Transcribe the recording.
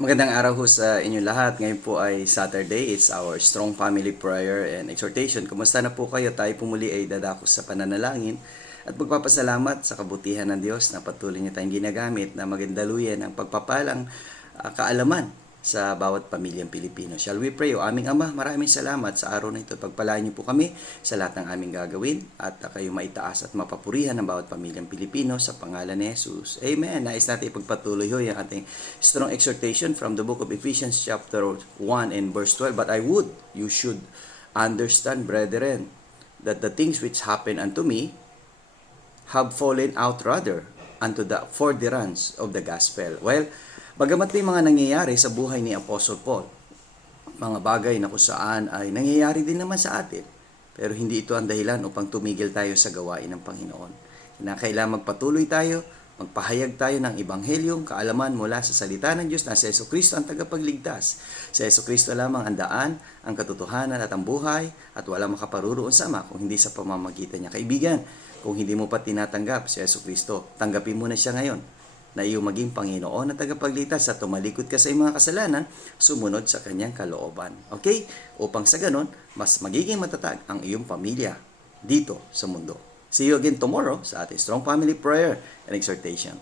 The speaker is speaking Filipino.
Magandang araw ho sa inyong lahat. Ngayon po ay Saturday. It's our Strong Family Prayer and Exhortation. Kumusta na po kayo? Tayo po muli ay dadako sa pananalangin at magpapasalamat sa kabutihan ng Diyos na patuloy niya tayong ginagamit na magandaluyan ang pagpapalang kaalaman sa bawat pamilyang Pilipino. Shall we pray? O aming Ama, maraming salamat sa araw na ito. Pagpalain niyo po kami sa lahat ng aming gagawin at kayo maitaas at mapapurihan ng bawat pamilyang Pilipino sa pangalan ni Jesus. Amen. Nais natin ipagpatuloy ho yung ating strong exhortation from the book of Ephesians chapter 1 and verse 12. But I would, you should understand, brethren, that the things which happen unto me have fallen out rather unto the furtherance of the gospel. Well, bagamat may mga nangyayari sa buhay ni Apostle Paul, mga bagay na kung saan ay nangyayari din naman sa atin, pero hindi ito ang dahilan upang tumigil tayo sa gawain ng Panginoon. Kailangan magpatuloy tayo, magpahayag tayo ng Ebanghelyong kaalaman mula sa salita ng Diyos na si Jesucristo ang tagapagligtas. Si Jesucristo lamang ang daan, ang katotohanan at ang buhay, at walang makaparuroon sa Ama kung hindi sa pamamagitan niya. Kaibigan, kung hindi mo pa tinatanggap si Jesucristo, tanggapin mo na siya ngayon na iyong maging Panginoon at tagapagligtas at tumalikod ka sa iyong mga kasalanan, sumunod sa kanyang kalooban. Okay? Upang sa ganon, mas magiging matatag ang iyong pamilya dito sa mundo. See you again tomorrow sa ating Strong Family Prayer and Exhortation.